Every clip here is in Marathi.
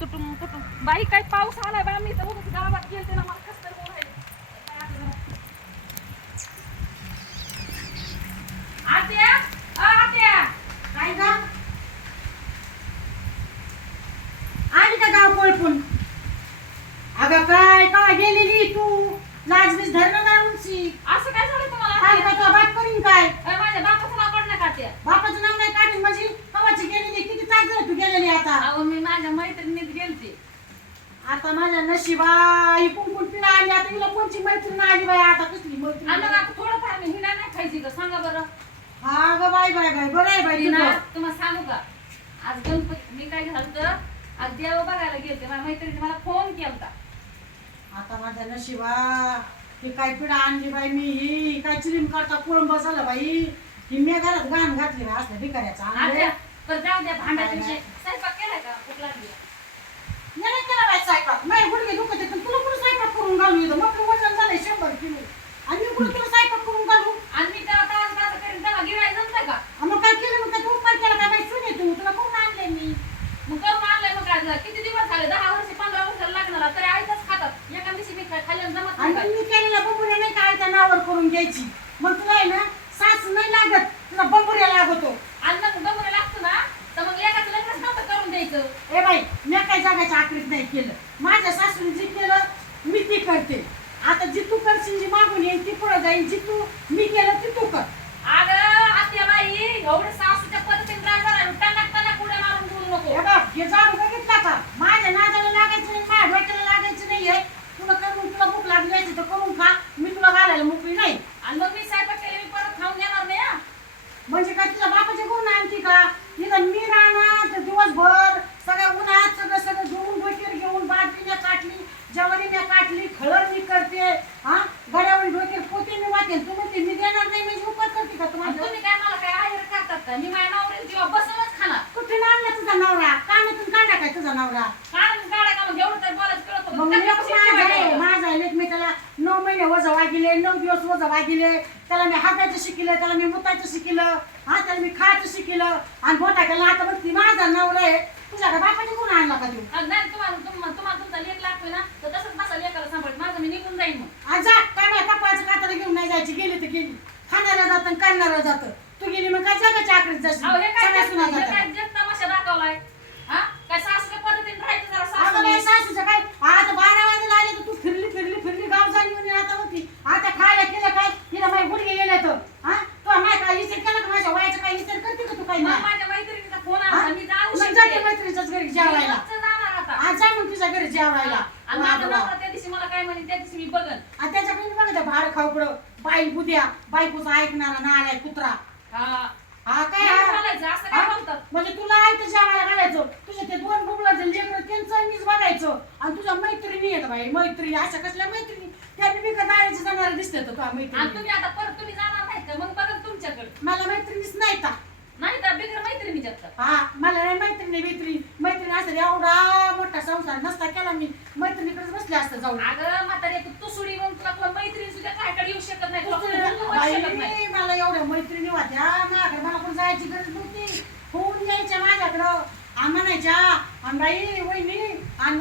तुटून तुटून बाई काय पाऊस आलाय बाई मी तर उगाच गावात गेलते ना मला कसं तरी बोलायला बाई, आता जरा. आत्या आत्या काय ग आली का गाव कोळपून अगं काय काय गेलेली तू लाजबीज धरणं ना उंची असं काय झालं तुम्हाला काय आत्या? का तुझा बाप करीन काय माझ्या बापाचं नाव काढ नका आत्या. बापाचं नाव नाही काढीन म्हणजे कवाची गेलेली किती तास झाले तू गेलेली आता अहो मी माझ्या मैत्रिणीत गेलते. आता माझ्या नशिबा ही कुंकुन पिढा आली आता हिला कोणची मैत्रीण आली बाई आता कसली मैत्रीण आणि मग आता थोडं फार मी हिला नाही खायची का सांगा बरं. हा ग बाय बाय बाय बरं आहे बाई ना तुझं. तुम्हाला सांगू का आज गणपती मी काय झालं आज देव बघायला गेलते माझ्या मैत्रिणीने मला फोन केलता. आता माझ्या नशिबा ही काय पिढा आणली बाई मी ही काय चिरीम करता कोळंब झालं बाई ही मी घरात गाण घातली बाई असल्या भिकाऱ्याचा आत्या तर जाऊ द्या भांड्याच्या विषयी स्वयंपाक केलाय का भूक लागली. नाही केला बाई स्वयंपाक नाही गुडघे दुखत आहे पण तुला कुठं स्वयंपाक करून घालू येतो मग वजन झालंय 100 किलो आणि मी कुठं तुला स्वयंपाक करून घालू आणि मी तेव्हा तास करीन तेव्हा गिराय जमतंय का. मग काय केलं मग काय तू उपकार केला का बाई सुने तू तुला कोण आणले मी मग करून आणलंय मग काय झालं किती दिवस झाले 10 वर्ष 15 वर्ष लागणार तरी आईच खातात एका दिवशी मी काय खाल्ल्यानं जमत आणि नाही. मग मी केलेल्या बंबुऱ्या नाही काय त्या नावावर करून घ्यायची मग तुला आहे ना सास नाही लागत तुला बंबुऱ्या लागतो आणि मग गमरे लागतो ना तर मग एकाच लग्नच नव्हतं करून द्यायचं. ए बाई मी काय जगाच्या आखरीत नाही केलं माझ्या सासूने जे केलं मी ती करते आता जी तू करशील जी मागून येईल ती पुढे जाईल जी तू मी केलं ती तू कर अगं आत्याबाई एवढं सासूच्या पद्धतीने राजा टणक पुढे मारून बोलू नको. हे बघ हे झाडू बघितला का माझ्या नादाला लागायचं नाही माझ्या डोक्याला लागायचं नाहीये तुला करून तुला भूक लागली असेल तर करून खा मी तुला घालायला मोकळी नाही आणि मग मी स्वयंपाक केले मी परत खाऊन येणार नाही हा. म्हणजे काय तुझ्या बापाचे गुण आणते का इथं मी राहणार दिवसभर सगळ्या उन्हात सगळं सगळं धुवून डोक्यावर घेऊन बाटली मी काटली जवानी मी काटली खळर मी करते हा गड्यावर डोक्यावर पोते मी वाटेल तू म्हणते मी देणार नाही म्हणजे उपकार करते का आणि तुम्हाला तुम्ही काय मला काय आहेर करतात का मी माझ्या नवऱ्याला जेव्हा बसूनच खाणार. कुठे आणला तुझा नवरा कानातून काढा काय तुझा नवरा कारण काढा का मग एवढं तर बोलायचं कळत मग होतं. मी माझा आहे मी त्याला 9 महिने वजा वागिले 9 दिवस वजा वागिले त्याला मी हाताचं शिकलं त्याला मी मुताचं शिकलं हा त्याला मी खायचं शिकलं आणि मोठा केला आता बघ ती माझा नवरा आहे तुझ्या का बापाची गुण आणला का तू आणि नाही तुम्हाला तुमचा लेख लागतोय ना तर तसंच माझा लेखाला सांभाळ माझं मी निघून जाईन मग. आज जा काय नाही कपाळाचं कातर घेऊन नाही जायची गेली तर गेली खाणारं जातं आणि करणारं जातं तू गेली मग काय जगाच्या आखरीत जाशील अहो, हे काय सगळ्या सुना हे जातात काय जग तमाशा दाखवलाय हा काय सासूच्या पद्धतीने राहायचं जरा अगं बाई सासू सासूचं काय आता 12 वाजेला आले तर तू फिरली गाव झाली म्हणे आता होती आता खायला केलं काय तिला माझे गुडघे गेले तर हा तू माय काय विचार केला का माझ्या वयाचा काय विचार करते का तू काय नाही माझ्या मैत्रिणीचा फोन हा? आला मी जाऊ मग जाते मैत्रिणीच्याच घरी जेवायला रोजचं जाणार आता. आज जा मग तुझ्या घरी जेवायला आणि माझा नवरा त्या दिवशी मला काय म्हणे त्या दिवशी मी बघन. आणि त्याच्याकडे बघा त्या भाड खाऊकडं बाई बुद्या बायकोचं ऐकणारा ना आलाय कुत्रा हा हा काय नाही हा? बोलायचं, असं काय हा? बोलतात? म्हणजे तुला ऐकतं जेवायला घालायचं तुझे ते 2 बुबलाचं लेकरं त्यांचं मीच बघायचं आणि तुझ्या मैत्रिणी येत बाई मैत्रिणी अशा कसल्या मैत्रिणी त्यांनी मी का दाण्याचे जाणारे दिसते तर तुझ्या आणि मैत्रिणी तुम्ही आता परत तुम्ही जाणार नाही का मग बघन तुमच्याकडे मला मैत्रिणीच नाही का नाही तर बिगर मैत्रिणीच्या तर. हा मला नाही मैत्रिणी असं एवढा मोठा संसार नसता केला मी मैत्रिणीकडेच बसले असतं जाऊन अगं म्हातारे तू सोडी मग तुला कोण मैत्रीण सुद्धा कायकडे येऊ शकत नाही तुला कोणी बोलवू शकत नाही. बाई, मला एवढ्या मैत्रिणी होत्या माझ्याकडे मला पण जायची गरज नव्हती होऊन यायच्या माझ्याकडं आणि म्हणायच्या आणि बाई वहिनी आणि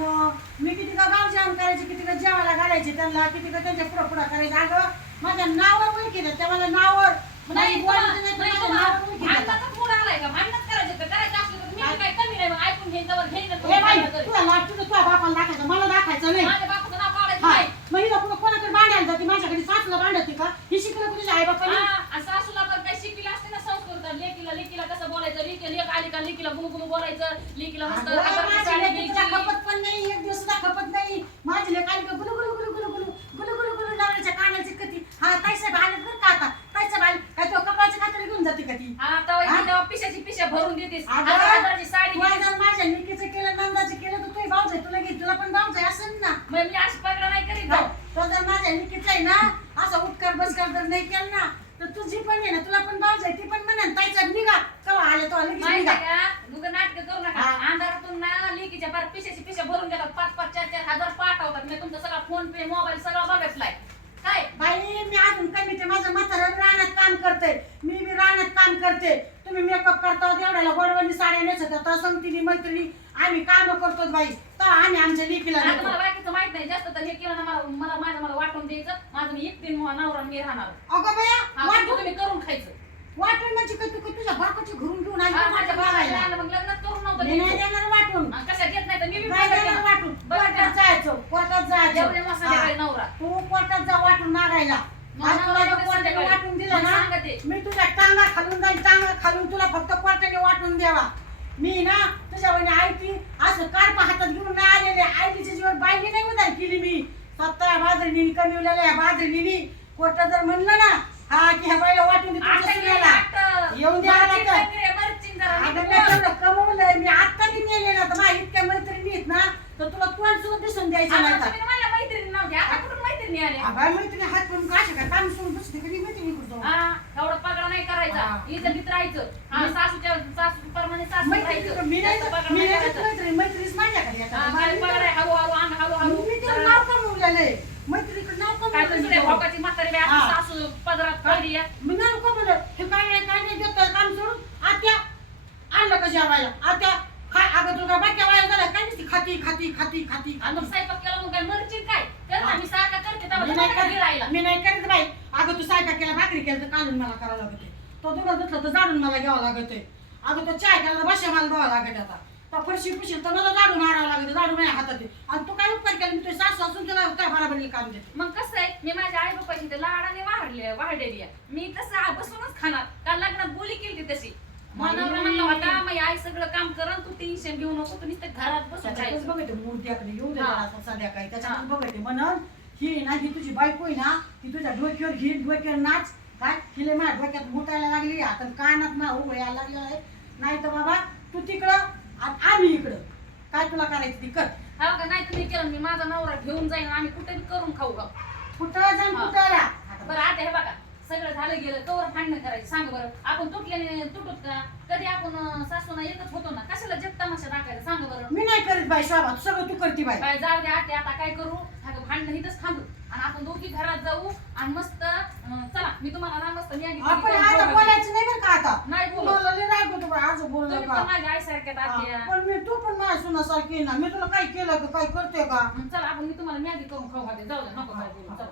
मी किती का गाव जेवण करायचे किती का जेवायला घालायचे त्यांना किती का त्यांच्या पुढं करायचं अगं माझ्या नावावर ओळखी देत त्या मला नावावर नाही बोलायचं नाही, नाही, माझ्या नावावर ओळखी देतात. भांडणाचा मूड आलाय का भांडणच करायचं का करायचं असलं तर मी काय कमी नाही मग ऐकून घ्यायचं वर घ्यायचं ए बाई तुम्ही तुला लाट तुझं तुझ्या बापाला दाखायचं मला दाखायचं नाही माझ्या बापाचं नाव काढायचं हा नाही. मग हिला कुठं कोणाकडे भांडायला जाते माझ्याकडे सासूला भांडते का ही शिकलं का तुझ्या आई बापाने हा, आणि सासूला पण काही शिकलेलं असते ना संस्कृत लेकीला कसं बोलायचं लेक आली का लेकीला गुणगुण बोलायचं लेकीला मस्त अगं, हातावरती माझ्या साडी लेकीला घ्यायची. खपत पण नाही एक दिवस सुद्धा खपत नाही माझी लेक आली का गुलू गुलू गुलू गुलू गुलू गुलू गुलू गुलू लावण्याच्या कानाची कती हा ताईसाहेब आले बरं का आता ताईसाहेब आले काय तो कपड्याची खात्री घेऊन जाते का ती हा तेव्हा पिशाची पिशा भरून देतेस अगं, हजाराची साडी तू घेतेस. जर माझ्या लेकीचं केलं नंदाचं केलं तर तुही भाऊज आहे तुला घे तुला पण भाऊज आहे असं ना मग मी अशी पगडा नाही करीत जाऊ. तो जर माझ्या लेकीचं आहे ना असं उपकार बसकार जर नाही केलं ना तर तुझी पण आहे ना तुला पण भाऊज आहे ती पण म्हणेन ताईचा निघा केव्हा आले तो लगेच माहिती निघा आहे का उगा नाटक करू नका हा. अंधारातून ना लेकीच्या बार पिशाची पिशा भरून देतात 5-5 4-4 हजार पाठवतात मी तुमचा सगळा फोन पे मोबाईल सगळं बघितलाय काय बाई मी अजून कमी ते माझं म्हातारं रानात काम करते मी रानात काम करते तुम्ही मेकअप करता एवढ्याला गोडवणी साड्या नेसत होता संगतीने मैत्रिणी आम्ही काम करतो बाई तर आम्ही आमच्या लेकीला आता देतो. मला बाकीचं माहित नाही जास्त तर हे केलं ना मला वाटून द्यायचं माझं मी एकटी नवरा मी राहणार अगं बाया हा, वाटून तुम्ही करून खायचं वाटून म्हणजे काय तू तुझ्या बापाची घरून घेऊन आली हा, का माझ्या माझ्या भावाला बाबाला? आलं, मग लग्नात करून नव्हतं मी नाही द्यायचं. देणार वाटून आणि कशा घेत नाही तर मी बी काय बघत देणार नाही. वाटून बघ ना. कोर्टात जायचं कोर्टात एवढे जायचं मसाले हा. काय नवरा तू कोर्टात जा वाटून मागायला मग आज तुला जर नवऱ्याकडे कोर्टाने संध्याकाळी. वाटून दिलं मग ना सांगते. मी तुझ्या टांगा खालून जाईन टांगा खालून तुला फक्त कोर्टाने वाटून द्यावा मी ना तुझ्या वहिनी आयती असं कार्प हातात घेऊन नाही आलेले आयतीच्या जीवन बायने नाही उधार केली मी स्वतः बाजरीनी कमिवलेल्या बाजरीनी कोर्टात जर म्हणलं ना हा की ह्या बाईला वाटून दे तुमच्या आता सुनेला. आता येऊन द्यावं मरचिंग लागतं. वगैरे, मरचिंग जरा अगं नीट मी बोल. तेवढं कमवलंय मी आता बी नेले ना तर माझ्या इतक्या मैत्रिणी आहेत ना तर तुला तोंड सुद्धा दिसून द्यायचं आता नाही का? तुम्ही माझ्या मैत्रिणी नव्हत्या आता कुठून मैत्रिणी आल्या अगं मैत्रिणी हात पण काय काय काम सोडून बसते कधी मैत्रिणी करतो हा एवढा पगडा नाही करायचा हा. इज्जतीत राहायचं हा सासू प्रमाणे सासू राहायचं मी नाही जास्त पगडा मी नाही नाही करायचा. मैत्रीच माझ्याकडे येतात. हा, काय पगडा आहे, हळूहळू अंग हळूहळू मी तिला जरा- नाव कमवलेलं मैत्रीकडे नाव काय कमवलेलं दुसऱ्या मी. भावाची म्हातारी बाई आपली हा. सासू पदरात पडली आहे. मी नाव कमवलं हे काय नाही देत काम सोडून आत्या आणलं का जेवायला आत्या काय अगं तुला बाक्या वाया झाला काय नसती खाती खाती खाती खाती आणि मग स्वयंपाक केला मग काय मरचिंग काय कर ना मी सारखा करते तेव्हा मी तुम्हाला नाही गिरायला करत मी नाही करत बाई अगं तू स्वयंपाक केला भाकरी केलं तर काढून मला करावं लागते तो दुधा धुतलं तर जाडून मला घ्यावं लागते अगं तो चाय केला तर बशा मला धुवावं लागते आता तो फरशी पुशील तर मला जाडून आणावं लागते जाडून माझ्या हातात आहे. आणि तू काय उपकार केला मी तुझी सासू असून तुला काय बराबरी काम देते मग कसं आहे मी माझ्या आई बापाची ते लाडाने वाढलेली आहे मी तसं बसूनच खाणार का लग्नात बोली केली तशी मनवरा म्हणला होता मग आई सगळं काम करन तू टेन्शन घेऊ नको तू नुसतं घरात बसून त्याच्यातच खायचं बघते मूर्त्याकडे येऊ दे हा. जरा संध्याकाळी त्याच्यात बघते म्हणून ही ना ही तुझी बायको आहे ना ती तुझ्या डोक्यावर घे डोक्यावर नाच काय तिला माझ्या डोक्यात मुतायला लागली आता कानात ना उभं यायला लागलं आहे नाही तर बाबा तू तिकडं आणि आम्ही इकडं काय तुला करायचं ती कर हा का नाही तुम्ही केलं मी माझा नवरा घेऊन जाईन आम्ही कुठे बी करून खाऊ गा कुठं जाऊन हा. कुठं राहा बरं आता हे बघा सगळं झालं गेलं कवर भांडणं करायचं सांग बरं आपण तुटल्याने तुटत का कधी आपण सासूना एकच होतो ना कशाला जग तमाशा टाकायचा सांग बरं मी नाही करीत बाई शोभा तू सगळं तू करती बाई बाय जाऊ दे आते आता काय करू अगं भांडणं इथंच थांबू आणि आपण दोघी घरात जाऊ आणि मस्त चला मी तुम्हाला ना मस्त मॅगी आपण करून आता जेवण बोलायचं नाही बरं का आता नाही बोलू. बोललं लय राग होतो बाई आज बोललो तुम्ही का पण माझ्या आईसारख्यात आत्या हा. पण मी तू पण माझ्या सुनासारखी आहे ना मी तुला काय केलं का काय करते का चला आपण मी तुम्हाला मॅगी करून खाऊ घालते जाऊ दे नको काय बोलू चला